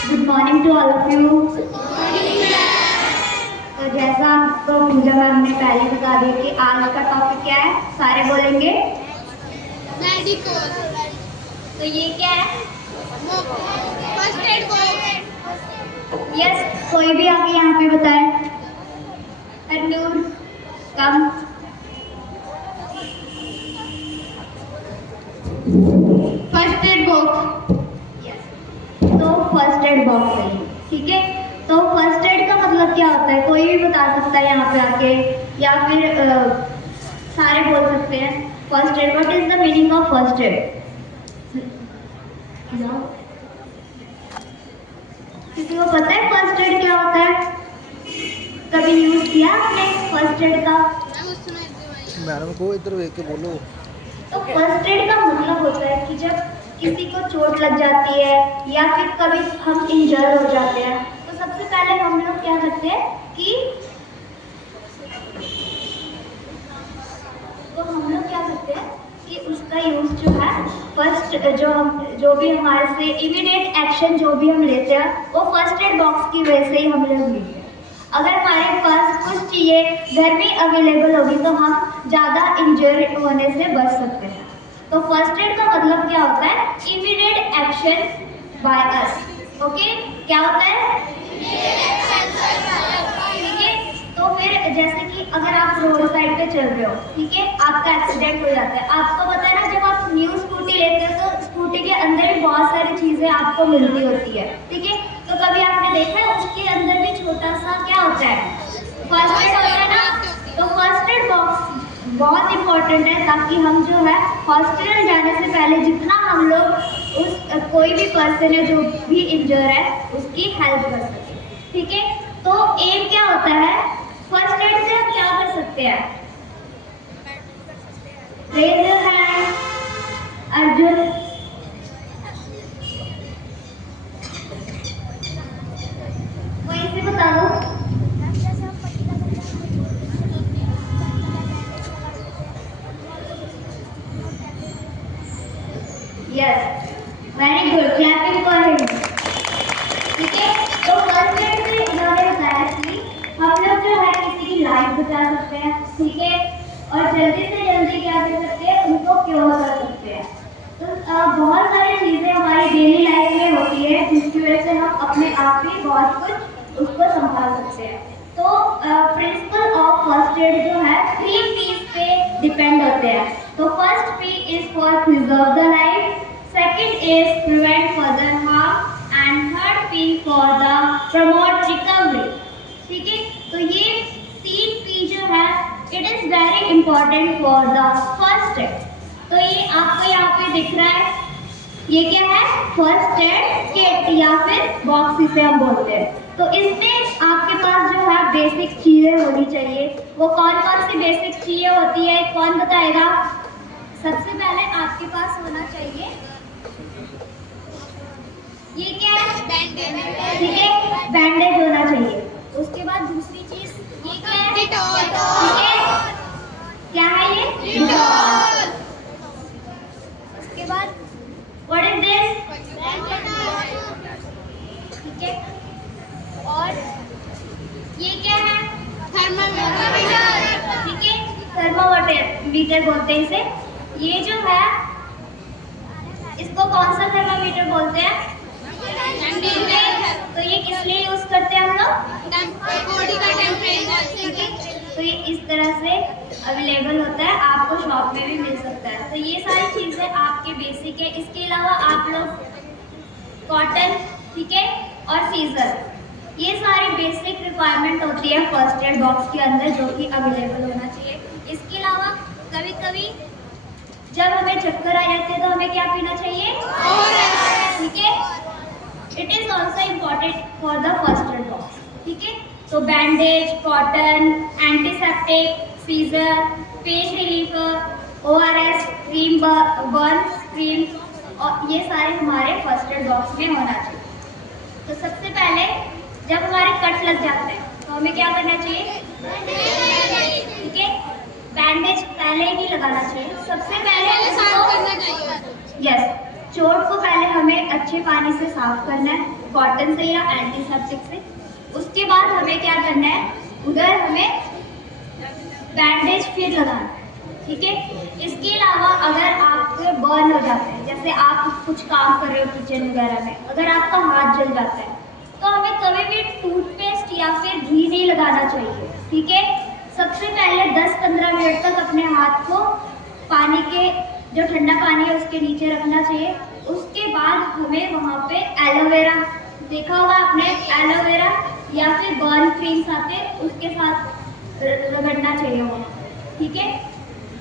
Good morning to all of you. तो जैसा आपको पूजा मैम ने पहले बता दिया कि आज का टॉपिक क्या है, सारे बोलेंगे मेडिकल। तो ये क्या है? First aid box. यस, कोई भी आगे यहाँ पे बताए। तन्नूर कम। First aid box. यस, तो फर्स्ट एड बॉक्स है, ठीक है। तो फर्स्ट एड का मतलब क्या होता है, कोई भी बता सकता है यहाँ पे आके, या फिर सारे बोल सकते हैं। First aid, what is the meaning of first aid? किसी को पता है फर्स्ट एड क्या होता है? कभी यूज किया आपने फर्स्ट एड का? मैडम को इधर देख के बोलो। तो फर्स्ट एड का मतलब होता है कि जब किसी को चोट लग जाती है या फिर कभी हम इंजर हो जाते हैं, तो सबसे पहले हम लोग क्या करते हैं कि उसका यूज जो है, फर्स्ट जो भी हमारे से इमीडिएट एक्शन जो भी हम लेते हैं वो फर्स्ट एड बॉक्स की वजह से ही हम लोग लेते हैं। अगर हमारे पास कुछ चीज़ें घर में अवेलेबल होगी तो हम ज़्यादा इंजर होने से बच सकते हैं। तो फर्स्ट एड का मतलब क्या होता है? Immediate action by us. Okay, क्या होता है? ठीक है। तो फिर जैसे कि अगर आप रोड साइड पे चल रहे हो, ठीक है, आपका एक्सीडेंट हो जाता है, आपको पता है ना, जब आप न्यू स्कूटी लेते हो तो स्कूटी के अंदर भी बहुत सारी चीजें आपको मिलती होती है, ठीक है। तो कभी आपने देखा है उसके अंदर भी छोटा सा क्या होता है? फर्स्ट एड होता है ना। तो फर्स्ट एड बॉक्स बहुत इंपॉर्टेंट है, ताकि हम जो है हॉस्पिटल जाने से पहले जितना हम लोग उस कोई भी पर्सन है जो भी इंजर है उसकी हेल्प कर सके, ठीक है। तो एम क्या होता है? फर्स्ट एड से हम क्या कर सकते हैं? Raise your hand. अर्जुन, वहीं से बता दो। Yes, very good, clapping for him. ठीक है। तो फर्स्ट एड से इन्होंने बताया कि हम लोग जो है किसी की लाइफ बचा सकते हैं, ठीक है, और जल्दी से जल्दी क्या कर सकते हैं, उनको क्योर कर सकते हैं। तो बहुत सारी चीजें हमारी डेली लाइफ में होती है जिसकी वजह से हम अपने आप ही बहुत कुछ उसको संभाल सकते हैं। तो प्रिंसिपल ऑफ फर्स्ट एड जो है 3 पीस पे डिपेंड होते हैं। तो first P is for preserve the life, second is prevent further harm, and third P for the promote recovery, ठीक है। तो ये 3 पी जो है it is very important for the first add. तो ये आपको यहाँ पे दिख रहा है, ये क्या है? फर्स्ट एड किट या फिर बॉक्स इसे हम बोलते हैं। तो इसमें आपके पास जो है बेसिक चीजें होनी चाहिए। वो कौन कौन सी बेसिक चीजें होती है, कौन बताएगा? सबसे पहले आपके पास होना चाहिए, ये क्या है? बैंडेज, ठीक है, बैंडेज होना चाहिए। उसके बाद दूसरी चीज ये क्या है? डिटॉल। ठीक है, क्या है ये? डिटॉल। उसके बाद व्हाट इज दिस? ठीक है, और ये क्या है? थर्मामीटर। ठीक है, थर्मामीटर बोलते हैं इसे। ये जो है इसको कौन सा थर्मामीटर बोलते हैं? तो ये किस लिए यूज करते हैं हम लोग? बॉडी का टेम्परेचर। ठीक है, तो ये इस तरह से अवेलेबल होता है, आपको शॉप में भी मिल सकता है। तो ये सारी चीजें आपके बेसिक है। इसके अलावा आप लोग कॉटन, ठीक है, और सीजर, ये सारी बेसिक रिक्वायरमेंट होती है फर्स्ट एड बॉक्स के अंदर, जो कि अवेलेबल होना चाहिए। इसके अलावा कभी कभी जब हमें चक्कर आ जाते हैं तो हमें क्या पीना चाहिए? ठीक है, it is also important for the first aid box, ठीक है। तो bandage, cotton, antiseptic, scissor, pain रिलीफर, ORS, क्रीम, बर्न क्रीम, और ये सारे हमारे फर्स्ट एड बॉक्स में होना चाहिए। तो सबसे पहले जब हमारे कट लग जाते हैं तो हमें क्या करना चाहिए? ठीक है, बैंडेज पहले ही नहीं लगाना चाहिए, सबसे पहले साफ करना चाहिए। यस, चोट को पहले हमें अच्छे पानी से साफ करना है, कॉटन से या एंटीसेप्टिक से। उसके बाद हमें क्या करना है, उधर हमें बैंडेज फिर लगाना है, ठीक है। इसके अलावा अगर आपको बर्न हो जाता है, जैसे आप कुछ काम कर रहे हो किचन वगैरह में, अगर आपका हाथ जल जाता है तो हमें कभी भी टूथपेस्ट या फिर घी नहीं लगाना चाहिए, ठीक है। सबसे पहले 10-15 मिनट तक अपने हाथ को पानी के, जो ठंडा पानी है उसके नीचे रखना चाहिए। उसके बाद हमें वहाँ पे एलोवेरा, देखा होगा आपने एलोवेरा या फिर बर्न क्रीम्स आते हैं, उसके साथ रगड़ना चाहिए वो, ठीक है।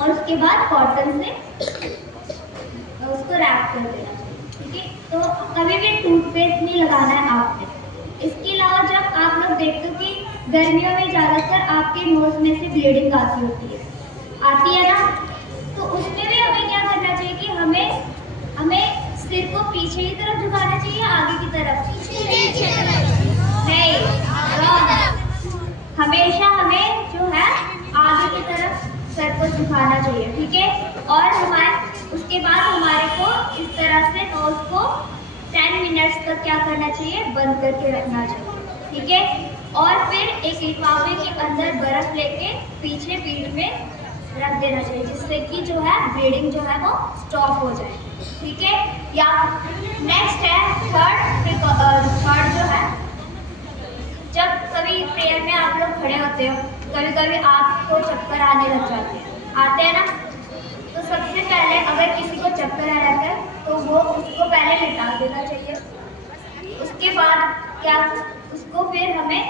और उसके बाद कॉटन से उसको रैप कर देना चाहिए, ठीक है। तो कभी भी टूथपेस्ट नहीं लगाना है आपने। इसके अलावा जब आप लोग देखते हो कि गर्मियों में ज़्यादातर आपके नोज में से ब्लीडिंग आती है ना, तो उसमें भी हमें क्या करना चाहिए कि हमें सिर को पीछे की तरफ झुकाना चाहिए, आगे की तरफ नहीं, हमेशा हमें जो है आगे की तरफ सर को झुकाना चाहिए, ठीक है। और उसके बाद हमारे को इस तरह से नोज को 10 मिनट्स तक क्या करना चाहिए, बंद करके रखना चाहिए, ठीक है। और फिर एक लिफाफे के अंदर बर्फ लेके पीछे पीठ में रख देना चाहिए, जिससे कि जो है ब्लीडिंग जो है वो स्टॉप हो जाए, ठीक है। या नेक्स्ट है थर्ड जो है, जब कभी प्रेयर में आप लोग खड़े होते हो, कभी कभी आपको चक्कर आने लग आते हैं ना, तो सबसे पहले अगर किसी को चक्कर आ जाता है तो वो उसको पहले लिटा देना चाहिए। उसके बाद क्या, उसको फिर हमें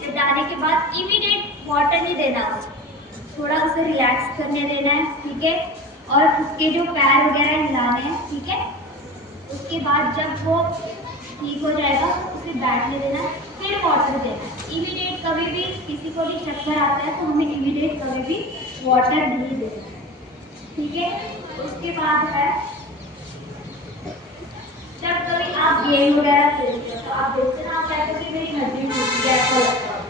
लिटाने के बाद इमीडिएट वाटर नहीं देना, थोड़ा उसे रिलैक्स करने देना है, ठीक है। और उसके जो पैर वगैरह हिलाने हैं, ठीक है। उसके बाद जब वो ठीक हो जाएगा उसे बैठने देना, फिर वाटर देना। इमीडिएट कभी भी किसी को भी चक्कर आता है तो हमें इमीडिएट कभी भी वाटर नहीं देना, ठीक है। उसके बाद है, जब कभी आप गेम वगैरह खेलते हो तो आप देखते हैं, आप कहते हो कि मेरी हड्डी टूट गई, ऐसा लगता है,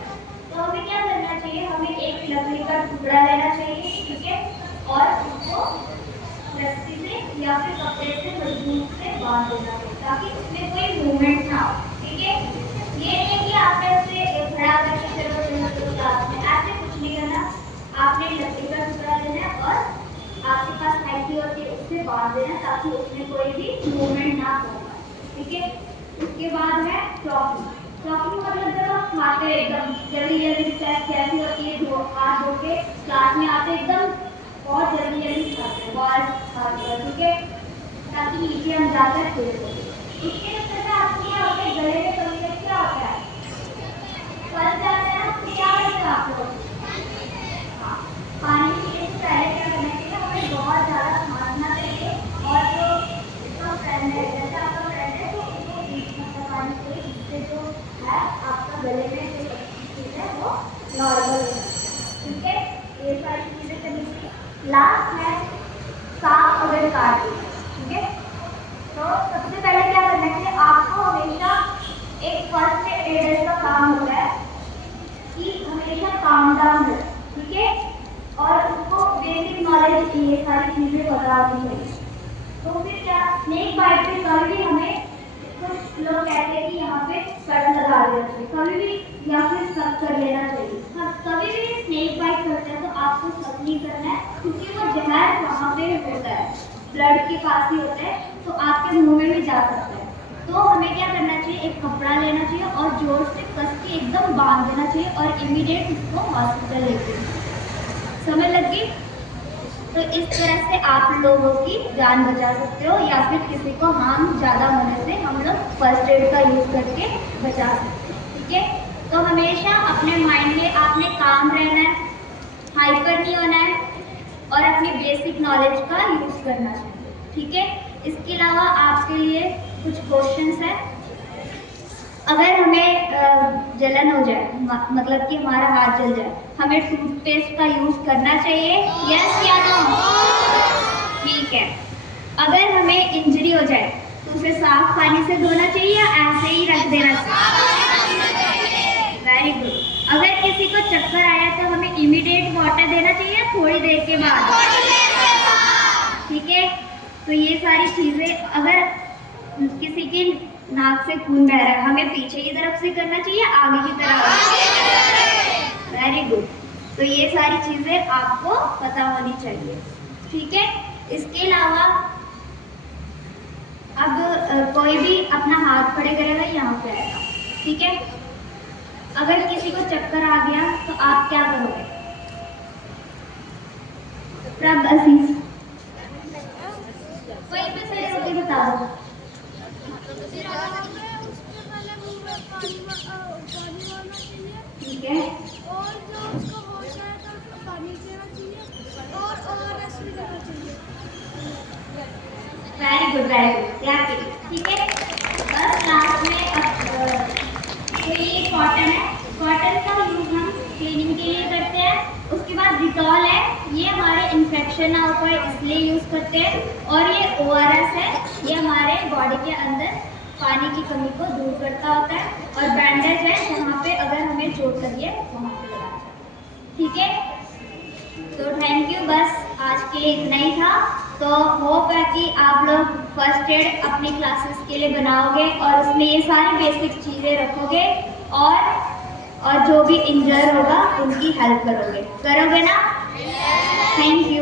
तो हमें क्या करना चाहिए, हमें एक लकड़ी का टुकड़ा लेना चाहिए, ठीक है। और उसको रस्सी से या फिर कपड़े से मजबूत से बांध देना चाहिए, ताकि उसमें कोई मूवमेंट ना हो, ठीक है। ये नहीं कि आपने उसे खड़ा करके चलो क्लास में, ऐसे कुछ नहीं करना। आपने लकड़ी का टुकड़ा लेना है और आपके पास हैंकी होती है, उससे बांध देना ताकि उसमें कोई भी मूवमेंट ना हो, ठीक है। उसके बाद है चॉकिंग। चॉकिंग मतलब जब आप खाते हैं एकदम जल्दी कैसी होती है, हाथ धो के क्लास में आते एकदम बहुत जल्दी खाते हैं, बहुत खाते हैं, ठीक है, ताकि नीचे हम जाकर खेल सकें। इसके चक्कर में आपको क्या होता है, गले में कभी क्या होता है, फंस जाता है ना, तो क्या होता है आप लोग, हाँ, पानी पीने से पहले क्या करना चाहिए, हमें बहुत ज़्यादा खांसना चाहिए। और जो इसका फ्रेंड है, जैसे आपका फ्रेंड है तो उसको बीच में पानी चाहिए, जिससे जो है आपका गले में जो चीज़ है वो नॉर्मल है, ठीक है। ये सारी चीज़ें करनी चाहिए। लास्ट है सांप अगर काट दी, ठीक है, तो सबसे पहले क्या करना चाहिए, आपको हमेशा एक फर्स्ट एड का काम होता है कि हमेशा काम डाउन रहे, ठीक है। और उसको बेसिक नॉलेज ये सारी चीज़ें बतानी चाहिए। तो फिर क्या, स्नेक बाइट पे कभी भी हमें, कुछ लोग कहते हैं कि यहाँ पे कट लगा देना चाहिए, कभी भी या फिर सक कर लेना चाहिए। हाँ, कभी भी स्नेक बाइट करते हैं तो आपको सक नहीं करना है, क्योंकि वो जहर वहाँ पे होता है, ब्लड के पास ही होता है, तो आपके मुंह में भी जा सकता है। तो हमें क्या करना चाहिए, एक कपड़ा लेना चाहिए और जोर से कस के एकदम बांध देना चाहिए और इमीडिएट उसको हॉस्पिटल लेके जाना। समझ लग गई? तो इस तरह से आप लोगों की जान बचा सकते हो, या फिर किसी को हार्म ज़्यादा होने से हम लोग फर्स्ट एड का यूज़ करके बचा सकते हैं, ठीक है। तो हमेशा अपने माइंड में आपने काम रहना है, हाइपर नहीं होना है और अपनी बेसिक नॉलेज का यूज़ करना चाहिए, ठीक है। इसके अलावा आपके लिए कुछ क्वेश्चंस हैं। अगर हमें जलन हो जाए, मतलब कि हमारा हाथ जल जाए, हमें टूथपेस्ट का यूज़ करना चाहिए, यस या नो? ठीक है। अगर हमें इंजरी हो जाए तो उसे साफ पानी से धोना चाहिए या ऐसे ही रख देना चाहिए? Very good. अगर किसी को चक्कर आया तो हमें इमीडिएट वाटर देना चाहिए थोड़ी देर के बाद? ठीक है। तो ये सारी चीज़ें, अगर किसी के नाक से खून बह रहा है, हमें पीछे की तरफ से करना चाहिए, आगे की तरफ? Very good. तो ये सारी चीज़ें आपको पता होनी चाहिए, ठीक है। इसके अलावा अब कोई भी अपना हाथ खड़े करेगा, यहाँ पे आएगा, ठीक है। अगर किसी को चक्कर आ गया तो आप क्या करोगे? प्रभ आशीष वहीं पे खड़े होके बता दो। ठीक है, और जो उसको होश आया तो उसको पानी पीना चाहिए और रेस्ट भी करना चाहिए। वेरी गुड, ठीक है। बस लास्ट में अब तो ये कॉटन है, कॉटन का यूज हम क्लीनिंग के लिए करते हैं। उसके बाद डिटॉल है, ये हमारे इन्फेक्शन ना हो पाए इसलिए यूज करते हैं। और ये ORS है, ये हमारे बॉडी के अंदर पानी की कमी को दूर करता होता है। और बैंडेज है, जहाँ पे अगर हमें चोट लगी है वहाँ पे लगाना है, ठीक है। तो थैंक यू, बस आज के लिए इतना ही था। तो होप है कि आप लोग फर्स्ट एड अपनी क्लासेस के लिए बनाओगे और उसमें ये सारी बेसिक चीज़ें रखोगे और जो भी इंजर होगा उनकी हेल्प करोगे ना? Thank you.